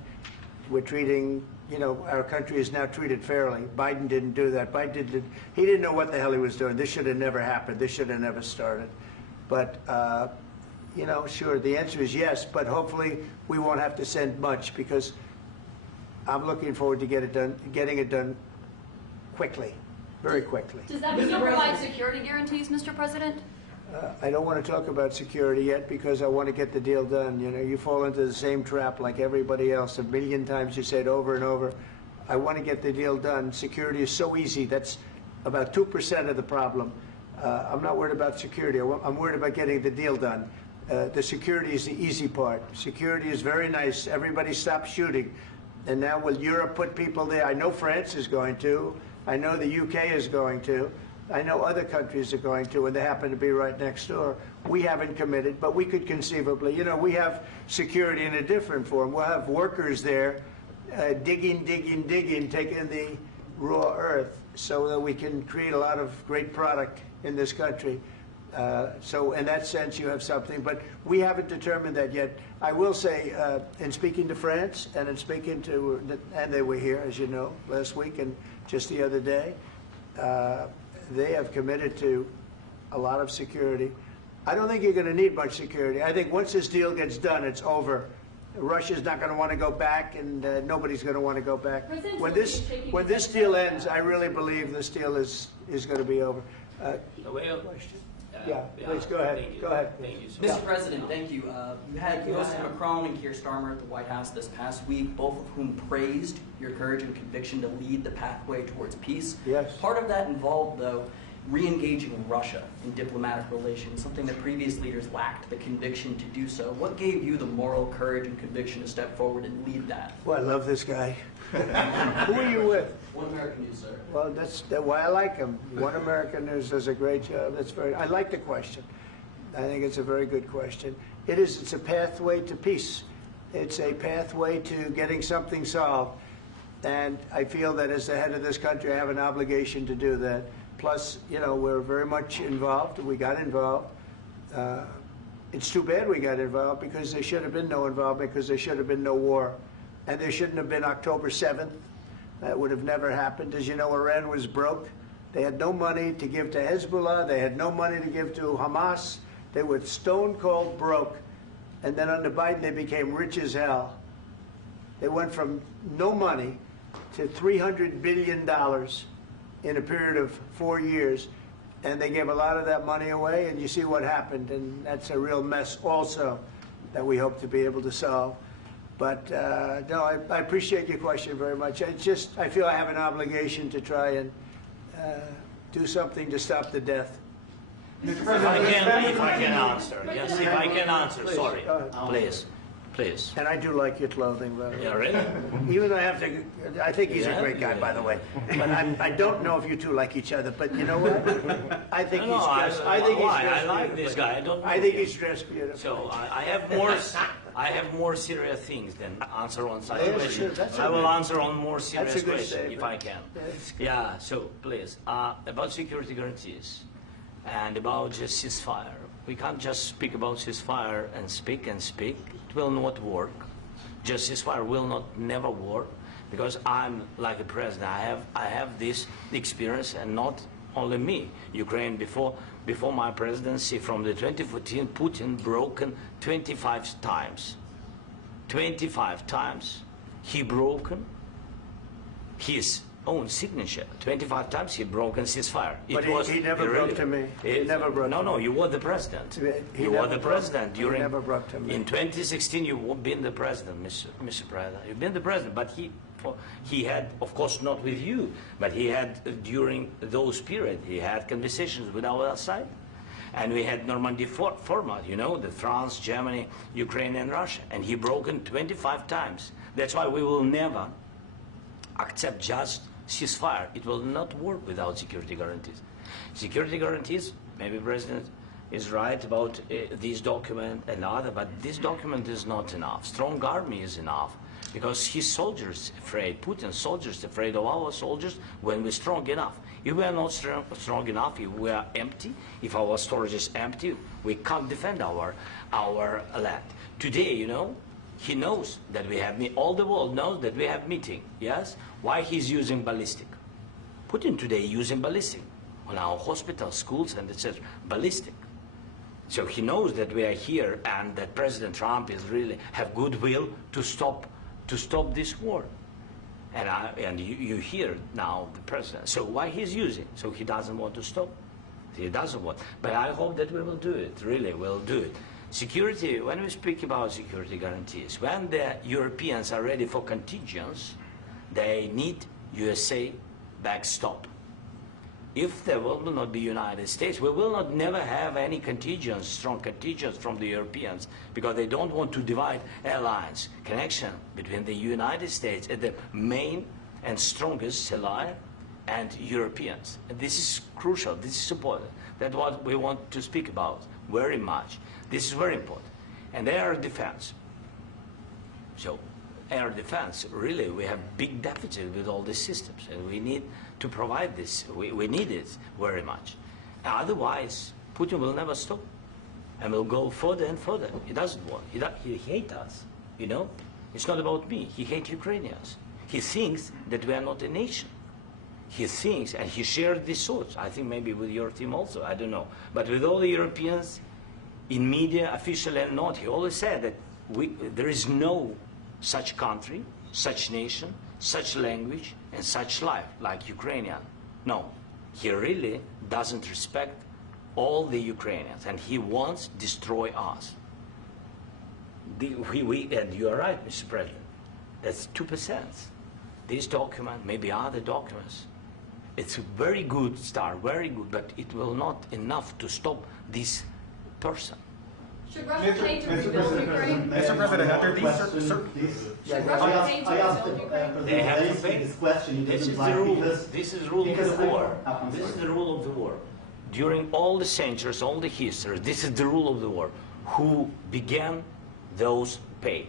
we're treating, you know, our country is now treated fairly. Biden didn't do that. He didn't know what the hell he was doing. This should have never happened. This should have never started. But, you know, sure, the answer is yes, but hopefully we won't have to send much, because I'm looking forward to getting it done quickly, very quickly. Does that mean you'll provide security guarantees, Mr. President? I don't want to talk about security yet, because I want to get the deal done. You know, you fall into the same trap like everybody else. A million times you say it over and over. I want to get the deal done. Security is so easy. That's about 2% of the problem. I'm not worried about security. I'm worried about getting the deal done. The security is the easy part. Security is very nice. Everybody stopped shooting. And now will Europe put people there? I know France is going to. I know the UK is going to. I know other countries are going to, and they happen to be right next door. We haven't committed, but we could conceivably. You know, we have security in a different form. We'll have workers there digging, taking the raw earth so that we can create a lot of great product in this country. So in that sense, you have something, but we haven't determined that yet. I will say, in speaking to France and in speaking to, and they were here, as you know, last week and just the other day, they have committed to a lot of security. I don't think you're going to need much security. I think once this deal gets done, it's over. Russia's not going to want to go back, and nobody's going to want to go back. When this deal ends, I really believe this deal is going to be over. Yeah, please go ahead. Go ahead. Thank you, sir. Mr. President, thank you. You had President Macron and Keir Starmer at the White House this past week, both of whom praised your courage and conviction to lead the pathway towards peace. Yes. Part of that involved, though, re-engaging Russia in diplomatic relations, something that previous leaders lacked the conviction to do so. What gave you the moral courage and conviction to step forward and lead that? Well, I love this guy. Who are you with? One American News, sir. Well, that's why I like him. One American News does a great job. I like the question. I think it's a very good question. It's a pathway to peace. It's a pathway to getting something solved. And I feel that as the head of this country, I have an obligation to do that. Plus, you know, we're very much involved. We got involved. It's too bad we got involved because there should have been no involvement, because there should have been no war. And there shouldn't have been October 7th. That would have never happened. As you know, Iran was broke. They had no money to give to Hezbollah. They had no money to give to Hamas. They were stone cold broke. And then under Biden, they became rich as hell. They went from no money to $300 billion in a period of 4 years. And they gave a lot of that money away, and you see what happened. And that's a real mess also that we hope to be able to solve. But no, I appreciate your question very much. I feel I have an obligation to try and do something to stop the death. If I can answer. Yes, if I can answer. Please, sorry. go ahead. Please. Please. And I do like your clothing, by the way. Yeah, really? Even though I think he's a great guy, by the way. But I don't know if you two like each other. But you know what? I think he's dressed. I like this guy. I don't know I think him. he's dressed beautiful. So I have more serious things than answer on such Yeah, questions. sure, that's I will okay. answer on more serious That's a good questions if statement. I can. That's good. Yeah. So please, about security guarantees and about just ceasefire. We can't just speak about ceasefire and speak and speak. It will not work. Just ceasefire will never work, because I'm like a president. I have this experience, and not only me. Ukraine before my presidency, from the 2014, Putin broken 25 times. 25 times he broken his own signature. 25 times he broken ceasefire. But he never broke to me. He never broke to me. No, you were the president. You were the president during. He never broke to me. In 2016, you've been the president, Mr. President. You've been the president, but he had, of course, not with you, but he had during those periods. He had conversations with our side, and we had Normandy format. You know, the France, Germany, Ukraine, and Russia, and he broken 25 times. That's why we will never accept just ceasefire. It will not work without security guarantees. Security guarantees, maybe President is right about this document and other, but this document is not enough. Strong army is enough, because his soldiers afraid, Putin's soldiers afraid of our soldiers when we're strong enough. If we are not strong enough, if we are empty, if our storage is empty, we can't defend our land. Today, you know, he knows that we have, all the world knows that we have meeting, yes? Why he's using ballistic? Putin today using ballistic on our hospitals, schools, and etc. Ballistic. So he knows that we are here, and that President Trump is really have goodwill to stop this war. And you hear now the president. So why he's using? So he doesn't want to stop. He doesn't want. But I hope that we will do it. Really, we'll do it. Security. When we speak about security guarantees, when the Europeans are ready for contingents, they need USA backstop. If there will not be United States, we will not never have any contingents, strong contingents from the Europeans, because they don't want to divide alliance connection between the United States as the main and strongest ally and Europeans. And this is crucial, this is important. That's what we want to speak about very much. This is very important. And air defense. So air defense, really, we have big deficit with all these systems, and we need to provide this. We need it very much. Otherwise, Putin will never stop, and will go further and further. He doesn't want. He hates us, you know? It's not about me. He hates Ukrainians. He thinks that we are not a nation. He thinks, and he shared these thoughts, I think maybe with your team also, I don't know. But with all the Europeans, in media, officially and not, he always said that there is no such country, such nation, such language, and such life like Ukrainian. No, he really doesn't respect all the Ukrainians, and he wants to destroy us. And you are right, Mr. President, that's 2%. This document, maybe other documents, it's a very good start, very good, but it will not enough to stop this person. Should Russia pay to rebuild Ukraine? Mr. President, after these Should Russia pay to rebuild Ukraine? They have to pay. this question. This is the rule. This is rule of the war. This is the rule of the war. During all the centuries, all the history, this is the rule of the war. Who began, those pay.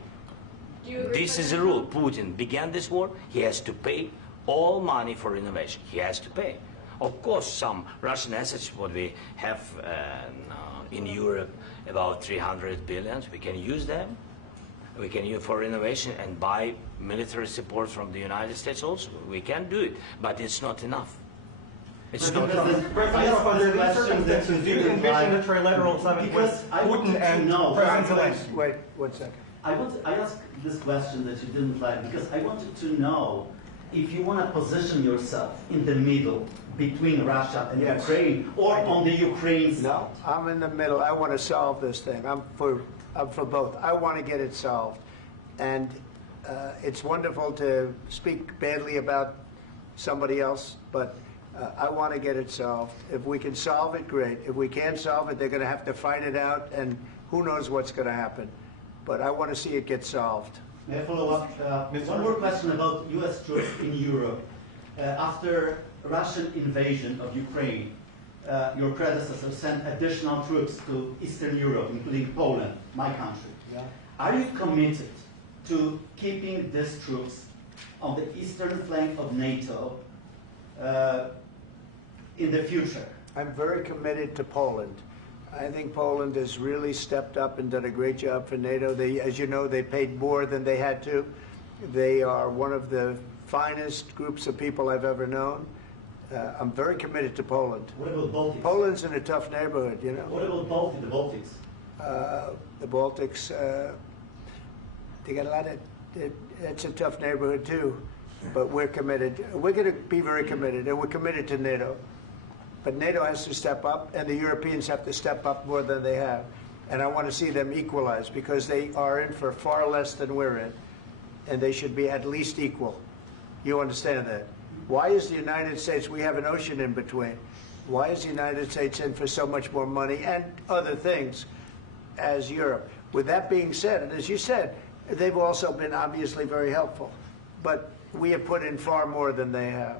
This is the rule. Putin began this war. He has to pay all money for innovation. He has to pay. Of course, some Russian assets, what we have in Europe, about 300 billion, we can use them. We can use for innovation and buy military support from the United States also. We can do it, but it's not enough. It's not enough. Do you envision a trilateral summit with Putin and President Zelenskyy? Wait 1 second. I asked this question that you didn't like because I wanted to know if you want to position yourself in the middle between Russia and Yes. Ukraine or on the Ukraine side. No, I'm in the middle. I want to solve this thing. I'm for both. I want to get it solved. And it's wonderful to speak badly about somebody else, but I want to get it solved. If we can solve it, great. If we can't solve it, they're going to have to fight it out, and who knows what's going to happen. But I want to see it get solved. May I follow up? One more question about U.S. troops in Europe. After Russian invasion of Ukraine, your predecessor sent additional troops to Eastern Europe, including Poland, my country. Yeah. Are you committed to keeping these troops on the eastern flank of NATO in the future? I'm very committed to Poland. I think Poland has really stepped up and done a great job for NATO. As you know, they paid more than they had to. They are one of the finest groups of people I've ever known. I'm very committed to Poland. What about Baltics? Poland's in a tough neighborhood, you know. What about the Baltics? The Baltics, they got a lot of, it's a tough neighborhood too, but we're committed. We're going to be very committed, and we're committed to NATO. But NATO has to step up, and the Europeans have to step up more than they have. And I want to see them equalize, because they are in for far less than we're in, and they should be at least equal. You understand that? Why is the United States, we have an ocean in between, why is the United States in for so much more money and other things as Europe? With that being said, and as you said, they've also been obviously very helpful. But we have put in far more than they have,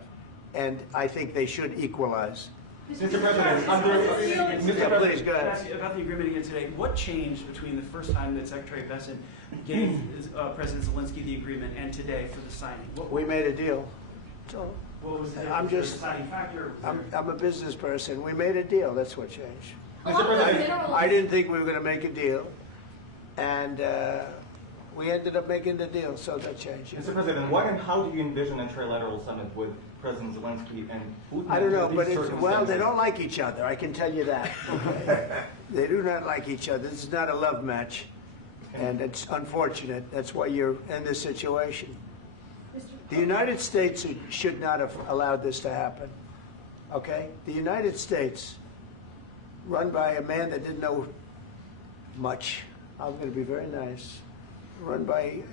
and I think they should equalize. Mr. President, Please, go ahead. About the agreement again today, what changed between the first time that Secretary Bessent gave President Zelenskyy the agreement and today for the signing? We made a deal. So What was the I'm just, deciding factor? I'm a business person. We made a deal. That's what changed. Along with the minerals. I didn't think we were going to make a deal, and we ended up making the deal, so that changed. Mr. President, what and how do you envision a trilateral summit with President Zelenskyy and Putin? I don't know, under but these well, they circumstances? don't like each other. I can tell you that. Okay? They do not like each other. This is not a love match, and it's unfortunate. That's why you're in this situation. The United States should not have allowed this to happen. Okay? The United States, run by a man that didn't know much. I'm going to be very nice. Run by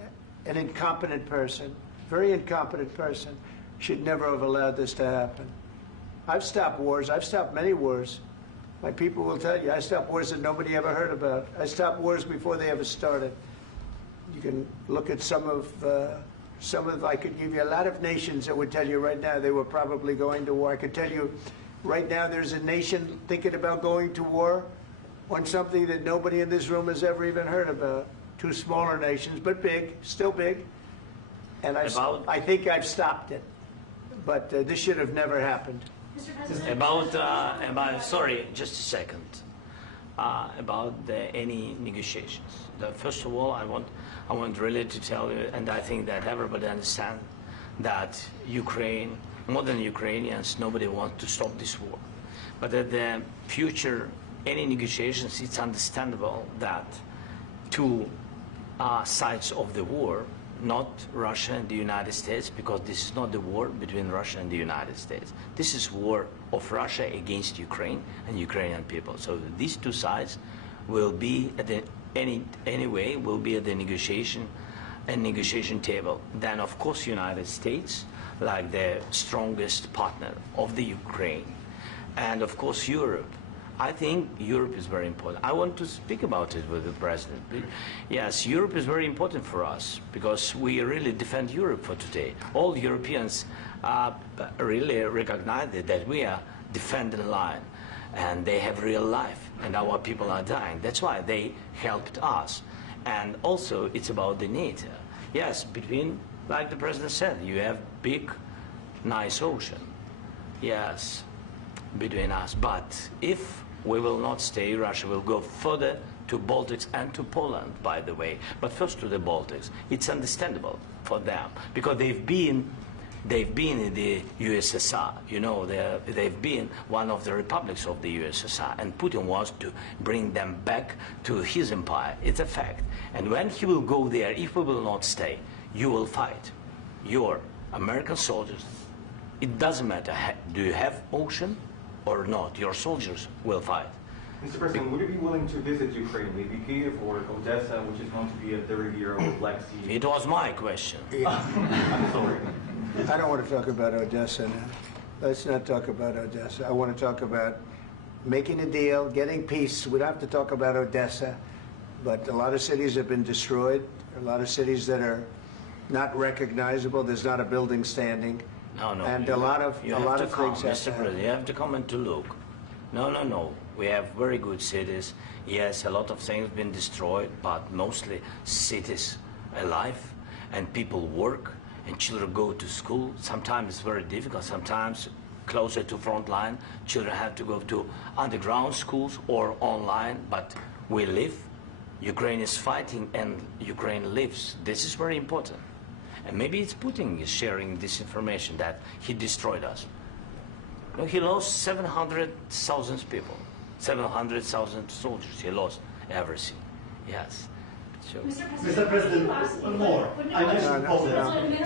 an incompetent person, very incompetent person, should never have allowed this to happen. I've stopped wars. I've stopped many wars. My people will tell you, I stopped wars that nobody ever heard about. I stopped wars before they ever started. You can look at some of I could give you a lot of nations that would tell you right now they were probably going to war. I could tell you right now there's a nation thinking about going to war on something that nobody in this room has ever even heard about. Two smaller nations, but big, still big. And I think I've stopped it. But this should have never happened. Mr. President. Sorry, just a second. About any negotiations. First of all, I want really to tell you, and I think that everybody understands that Ukraine, more than Ukrainians, nobody wants to stop this war. But at the future, any negotiations, it's understandable that two sides of the war, not Russia and the United States, because this is not the war between Russia and the United States. This is war of Russia against Ukraine and Ukrainian people. So these two sides will be at the anyway will be at the negotiation table. Then of course United States, like the strongest partner of the Ukraine, and of course Europe. I think Europe is very important. I want to speak about it with the President. Yes, Europe is very important for us because we really defend Europe for today. All Europeans really recognize that we are defending the line and they have real life and our people are dying. That's why they helped us. And also it's about the NATO. Yes, between, like the President said, you have big, nice ocean. Yes, between us. But if we will not stay, Russia will go further to Baltics and to Poland, by the way. But first to the Baltics. It's understandable for them because they've been in the USSR. You know, they've been one of the republics of the USSR, and Putin wants to bring them back to his empire. It's a fact. And when he will go there, if we will not stay, you will fight. Your American soldiers, it doesn't matter, do you have ocean or not, your soldiers will fight. Mr. President, would you be willing to visit Ukraine, maybe Kyiv or Odessa, which is going to be a 30-year-old Black Sea? It was my question. I'm sorry. I don't want to talk about Odessa now. Let's not talk about Odessa. I want to talk about making a deal, getting peace. We don't have to talk about Odessa, but a lot of cities have been destroyed. A lot of cities that are not recognizable. There's not a building standing. No. And a lot of things Mr. President, you have to come and to look. No. We have very good cities. Yes, a lot of things have been destroyed, but mostly cities alive, and people work, and children go to school. Sometimes it's very difficult. Sometimes closer to front line, children have to go to underground schools or online, but we live. Ukraine is fighting, and Ukraine lives. This is very important. And maybe it's Putin is sharing this information that he destroyed us. No, he lost 700,000 people, 700,000 soldiers. He lost everything. Yes. So. Mr. President, one more. I mentioned Poland.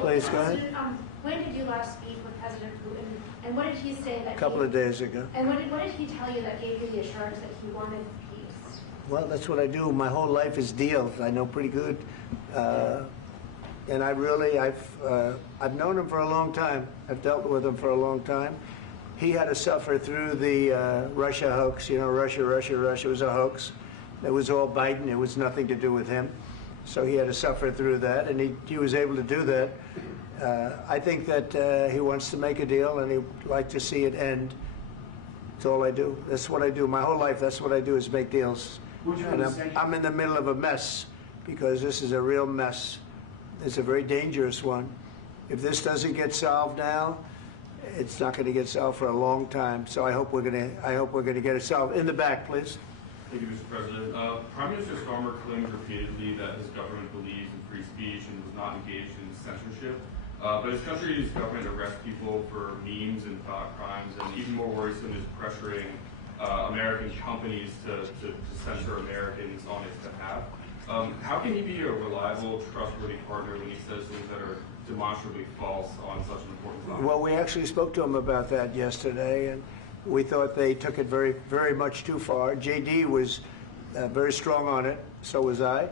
Please, go ahead. When did you last speak with President Putin, and what did he say that? A couple of days ago. And what did he tell you that gave you the assurance that he wanted peace? Well, that's what I do. My whole life is deals. I know pretty good. And I've known him for a long time. I've dealt with him for a long time. He had to suffer through the Russia hoax. You know, Russia was a hoax. It was all Biden. It was nothing to do with him. So he had to suffer through that, and he was able to do that. I think that he wants to make a deal, and he'd like to see it end. That's all I do. That's what I do. My whole life, that's what I do, is make deals. And I'm in the middle of a mess, because this is a real mess. It's a very dangerous one. If this doesn't get solved now, it's not going to get solved for a long time. So I hope we're going to get it solved. In the back, please. Thank you, Mr. President. Prime Minister Starmer claimed repeatedly that his government believes in free speech and was not engaged in censorship. But his country's government arrests people for memes and thought crimes, and even more worrisome is pressuring American companies to censor Americans on its behalf. How can he be a reliable, trustworthy partner when he says things that are demonstrably false on such an important topic? Well, we actually spoke to him about that yesterday, and we thought they took it very, very much too far. JD was very strong on it. So was I.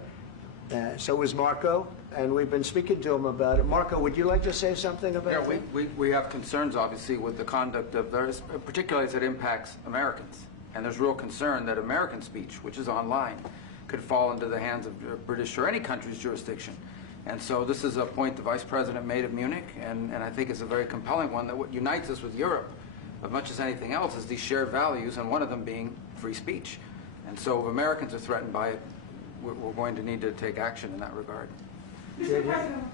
So was Marco. And we've been speaking to him about it. Marco, would you like to say something about that? Yeah, we have concerns, obviously, with the conduct of those, particularly as it impacts Americans. And there's real concern that American speech, which is online, could fall into the hands of British or any country's jurisdiction. And so this is a point the Vice President made at Munich, and I think is a very compelling one, that what unites us with Europe, as much as anything else, is these shared values, and one of them being free speech. And so if Americans are threatened by it, we're going to need to take action in that regard. Mr. President.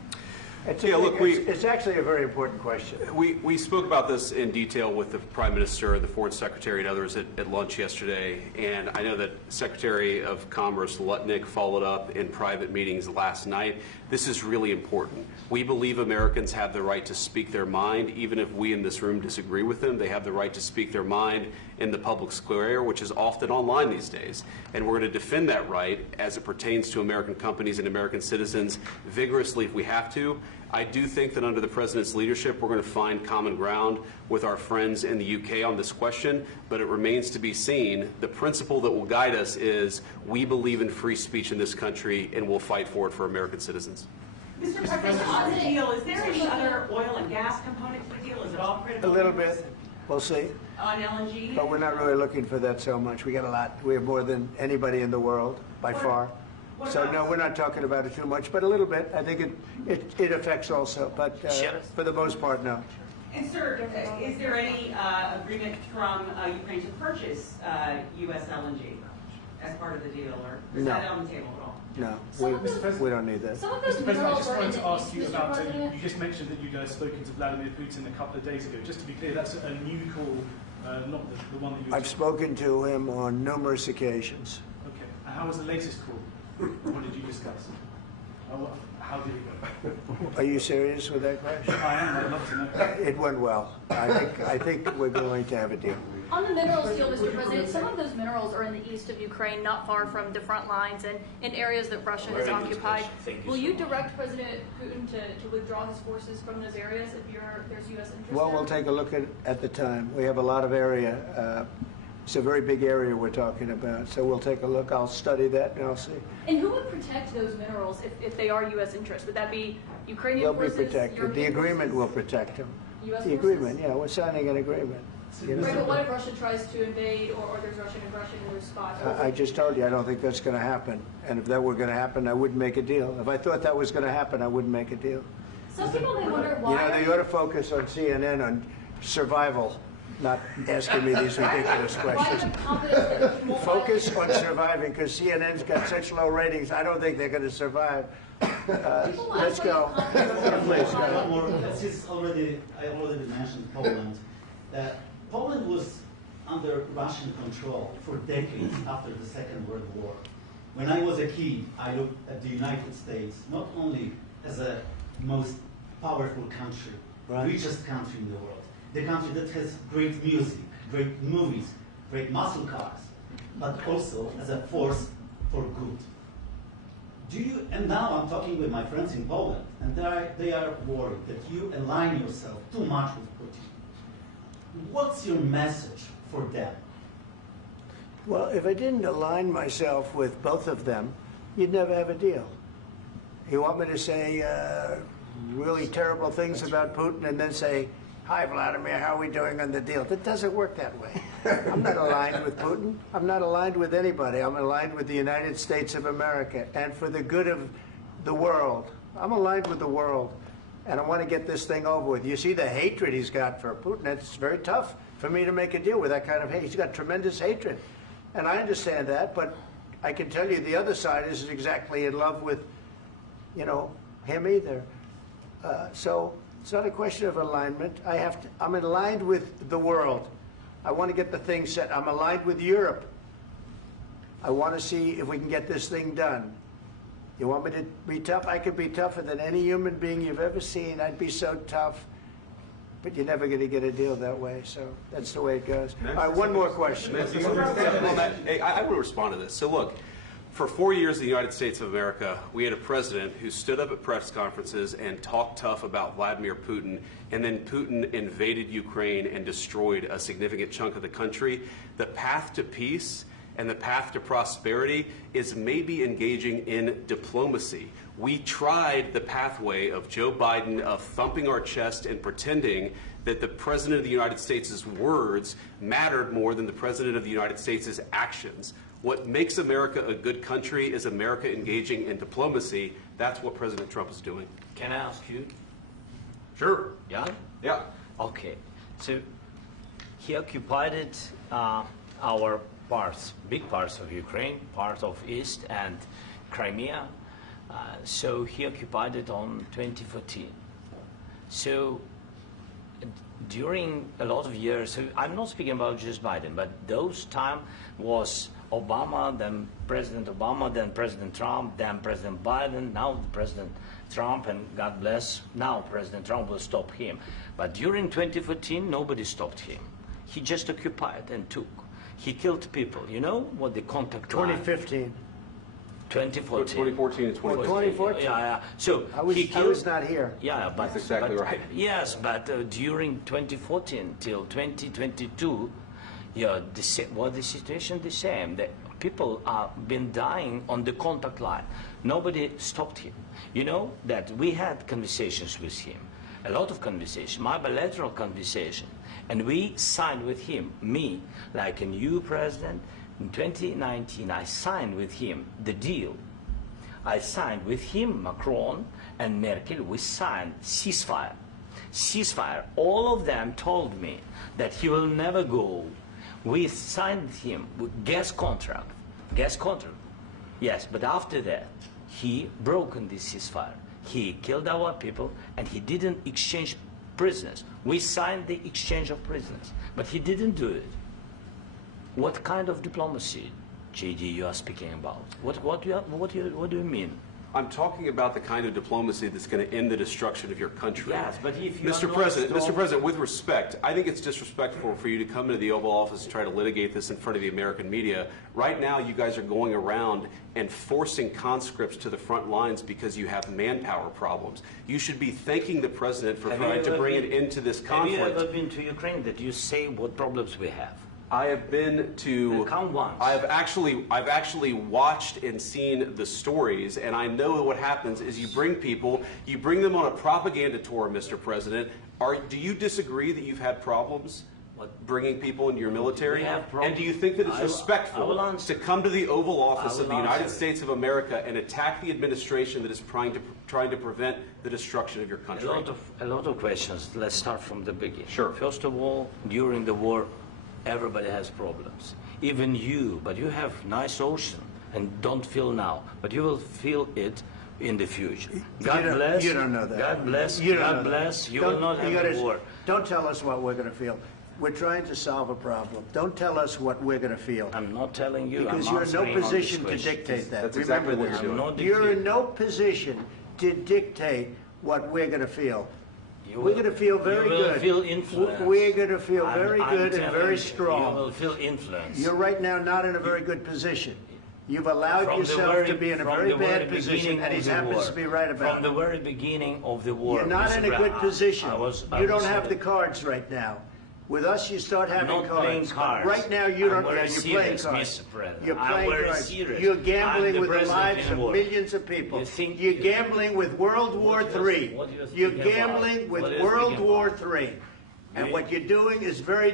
It's actually a very important question. We spoke about this in detail with the Prime Minister, the Foreign Secretary, and others at lunch yesterday. And I know that Secretary of Commerce Lutnick followed up in private meetings last night. This is really important. We believe Americans have the right to speak their mind, even if we in this room disagree with them. They have the right to speak their mind in the public square, which is often online these days. And we're going to defend that right as it pertains to American companies and American citizens vigorously if we have to. I do think that under the President's leadership, we're going to find common ground with our friends in the UK on this question, but it remains to be seen. The principle that will guide us is we believe in free speech in this country, and we'll fight for it for American citizens. Mr. President, on the deal, is there any other oil and gas component to the deal? Is it all critical? A little bit. We'll see. On LNG? But we're not really looking for that so much. We got a lot. We have more than anybody in the world, by far. So no, we're not talking about it too much, but a little bit. I think it affects also, but for the most part, no. And sir, is there any agreement from Ukraine to purchase U.S. LNG as part of the deal, or is that on the table at all? No, we don't need that. Mr. President, I just wanted to ask you about, you just mentioned that you'd spoken to Vladimir Putin a couple of days ago. Just to be clear, that's a new call, not the one that you... I've spoken to him on numerous occasions. Okay. And how was the latest call? What did you discuss? How did it go? Are you serious with that question? I am. I'd love to know. It went well. I think we're going to have a deal. On the minerals deal, Mr. President, some of those minerals are in the east of Ukraine, not far from the front lines and in areas that Russia has occupied. Will you direct President Putin to withdraw his forces from those areas if there's U.S. interest? Well, we'll take a look at the time. We have a lot of area. It's a very big area we're talking about, so we'll take a look. I'll study that and I'll see. And who would protect those minerals if they are U.S. interest? Would that be Ukrainian They'll forces? be protected. European The agreement forces? will protect them. U.S. The forces? agreement, yeah, we're signing an agreement. You know? Right, but what if Russia tries to invade or there's Russian aggression in those spots? I just told you I don't think that's going to happen. And if that were going to happen, I wouldn't make a deal. If I thought that was going to happen, I wouldn't make a deal. Some people may wonder why. You know, they ought to focus on CNN on survival, not asking me these ridiculous questions. Focus on surviving, because CNN's got such low ratings. I don't think they're going to survive. Let's go. Please go. I already mentioned Poland. Poland was under Russian control for decades after the Second World War. When I was a kid, I looked at the United States not only as a most powerful country, richest country in the world, the country that has great music, great movies, great muscle cars, but also as a force for good. And now I'm talking with my friends in Poland, and they are worried that you align yourself too much with Putin. What's your message for them? Well, if I didn't align myself with both of them, you'd never have a deal. You want me to say really terrible things about Putin and then say, "Hi, Vladimir, how are we doing on the deal?" That doesn't work that way. I'm not aligned with Putin. I'm not aligned with anybody. I'm aligned with the United States of America and for the good of the world. I'm aligned with the world, and I want to get this thing over with. You see the hatred he's got for Putin. It's very tough for me to make a deal with that kind of hate. He's got tremendous hatred, and I understand that, but I can tell you the other side isn't exactly in love with, him either. So it's not a question of alignment. I'm aligned with the world. I want to get the thing set. I'm aligned with Europe. I want to see if we can get this thing done. You want me to be tough? I could be tougher than any human being you've ever seen. I'd be so tough. But you're never going to get a deal that way, so that's the way it goes. All right, one more question. I will respond to this. So look, for 4 years in the United States of America, we had a president who stood up at press conferences and talked tough about Vladimir Putin, and then Putin invaded Ukraine and destroyed a significant chunk of the country. The path to peace And the path to prosperity is maybe engaging in diplomacy. We tried the pathway of Joe Biden of thumping our chest and pretending that the President of the United States' words mattered more than the President of the United States' actions. What makes America a good country is America engaging in diplomacy. That's what President Trump is doing. Can I ask you? Sure. Yeah? Yeah. Okay. So he occupied our parts, big parts of Ukraine, part of East and Crimea. So he occupied it on 2014. So during a lot of years, so I'm not speaking about just Biden, but those time was Obama, then President Obama, then President Trump, then President Biden, now President Trump, and God bless, now President Trump will stop him. But during 2014, nobody stopped him. He just occupied and took. He killed people. You know what the contact 2015. 2014 2014. and 2015. 2014. Yeah. So I was not here. Yeah, but that's exactly right. Yes, but during 2014 till 2022, yeah, the situation the same. The people are been dying on the contact line. Nobody stopped him. You know that we had conversations with him, a lot of conversations, my bilateral conversation, and we signed with him, me, like a new president. In 2019, I signed with him the deal. I signed with him, Macron and Merkel, we signed ceasefire. Ceasefire. All of them told me that he will never go. We signed him with gas contract. Gas contract. Yes, but after that, he broken this ceasefire. He killed our people and he didn't exchange prisoners. We signed the exchange of prisoners, but he didn't do it. What kind of diplomacy, JD, you are speaking about? What do you mean? I'm talking about the kind of diplomacy that's going to end the destruction of your country. Yes, but if you Mr. President, with respect, I think it's disrespectful for you to come into the Oval Office and try to litigate this in front of the American media. Right now, you guys are going around and forcing conscripts to the front lines because you have manpower problems. You should be thanking the President for trying to bring an end to this conflict. Have you ever been to Ukraine that you say what problems we have? I have been to. Count once. I've actually watched and seen the stories, and I know what happens is you bring people, you bring them on a propaganda tour, Mr. President. Do you disagree that you've had problems bringing people into your military? And do you think that it's respectful to come to the Oval Office of the United States of America and attack the administration that is trying to prevent the destruction of your country? A lot of questions. Let's start from the beginning. Sure. First of all, during the war, everybody has problems. Even you, but you have nice ocean and don't feel now, but you will feel it in the future. God bless. You don't know that. God bless. You don't God know bless. that. You will not have a war. Don't tell us what we're going to feel. We're trying to solve a problem. Don't tell us what we're going to feel. I'm not telling you. Because I'm you're in no answering on position this to question. dictate that. That's Remember exactly what this. you're doing. You're in no position to dictate what we're going to feel. You We're will- going to feel very you will good. feel influence. We're going to feel very I'm good and telling very you, strong. You will feel influence. You're right now not in a very good position. You've allowed From the yourself to be in a from very the bad very position, beginning and he of the happens war. to be right about From the it. very beginning of the war. You're not Mr. in a good Brown, position. I You don't was have the saying- cards right now. With us, you start having not playing cards. Right now, you I'm don't. very You're playing serious, cards. Mr. President. You're I'm playing very cards. serious. You're I'm gambling the with the president lives in of war. millions of people. You think- You're gambling with World War III. what do you You're think about? gambling with What do you World think War about? III. And what you're doing is very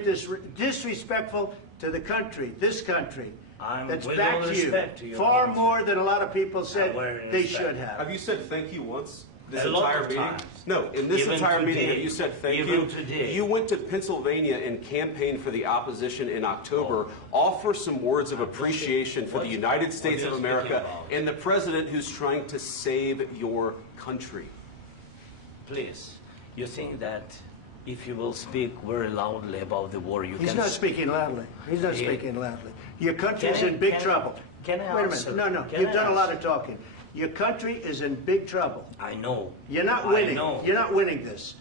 disrespectful to the country, this country. I'm That's with back all to you. respect to your Far country. more than a lot of people said very they respect. should have. Have you said thank you once? This A lot entire of meeting? times. No, in this Even entire meeting, today. have you said thank Even you? today. You went to Pennsylvania and campaigned for the opposition in October. Offer some words of appreciation for the United States are of you America speaking about? and the president who's trying to save your country. Please, you think that if you will speak very loudly about the war, you He's can... not speaking loudly. He's not He- speaking loudly. Your country's Can I- in big can I- trouble. can I Wait a answer? minute. No, Can you've I done a lot answer? of talking. Your country is in big trouble. I know. You're not I winning. know. You're not winning this.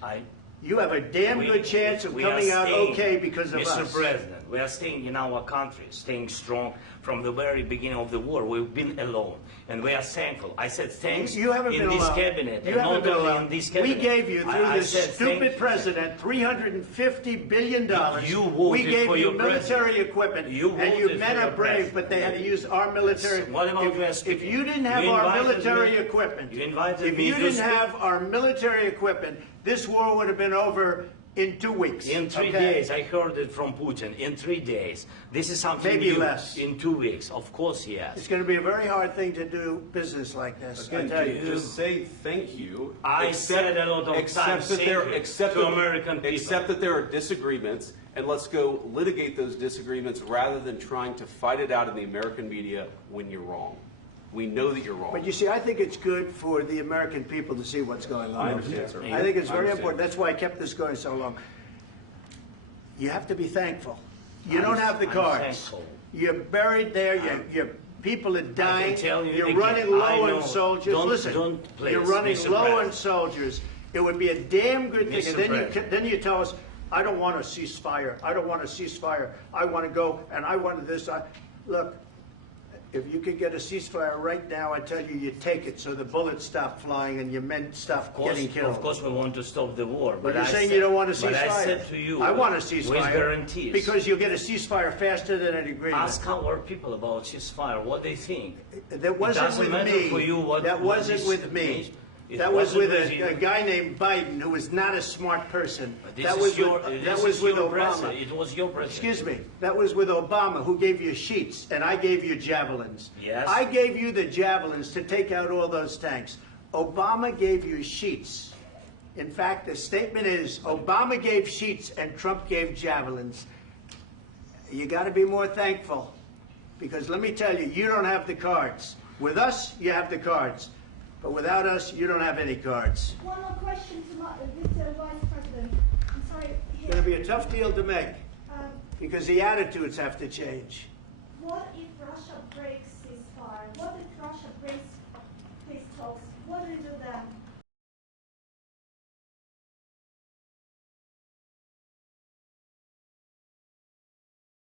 You have a damn We- good chance of we coming are out staying, okay because of Mr. us. President, We are staying in our country, staying strong from the very beginning of the war. We've been alone, and we are thankful. I said thanks You haven't in been this alone. cabinet, You and haven't not been only alone. in this We cabinet. gave you, through I this said stupid thank you. president, $350 billion. You voted we gave for you your military president. equipment, You and you voted men for are your brave, president. but they had to use our military. What about If you didn't have You our invited military me- equipment, You invited if me you to didn't speak. have our military equipment, this war would have been over in 2 weeks. In 3 okay? days, I heard it from Putin. In 3 days, this is something Maybe new. less. In 2 weeks, of course, yes. It's going to be a very hard thing to do business like this. I Again, tell you. just say thank you. I said a lot of times that there, thank you except to that, American people. Except that there are disagreements, and let's go litigate those disagreements rather than trying to fight it out in the American media when you're wrong. We know that you're wrong. But you see, I think it's good for the American people to see what's going on. I understand, sir. I think it's I very understand. important. That's why I kept this going so long. You have to be thankful. You don't have the I'm cards. thankful. You're buried there. Your people are dying. tell you You're again, running I low know. on soldiers. Don't- Listen, don't please, you're running Mr. low on President. soldiers. It would be a damn good thing. Mr. And then President. then you tell us, I don't want a ceasefire. I don't want a ceasefire. I want to go and I want this. Look, if you could get a ceasefire right now, I tell you, you take it so the bullets stop flying and your men stop getting killed. Of course, we want to stop the war. But you're I saying said- you don't want a ceasefire. But I said to you, I want a with ceasefire. guarantees. Because you'll get a ceasefire faster than an agreement. Ask our people about ceasefire, what they think. That wasn't it doesn't with matter me. for you what That what wasn't this with me. means. It That was wasn't with you. a guy named Biden, who was not a smart person. This That is was your- with, this that is was with your Obama. president. It was your president. Excuse me. That was with Obama, who gave you sheets, and I gave you javelins. Yes. I gave you the javelins to take out all those tanks. Obama gave you sheets. In fact, the statement is Obama gave sheets and Trump gave javelins. You got to be more thankful, because let me tell you, you don't have the cards. With us, you have the cards. But without us, you don't have any cards. One more question to Mr. Vice President. I'm sorry. It's going to be a tough deal to make, Um, because the attitudes have to change. what if Russia breaks ceasefire? What if Russia breaks peace talks? What do you do then?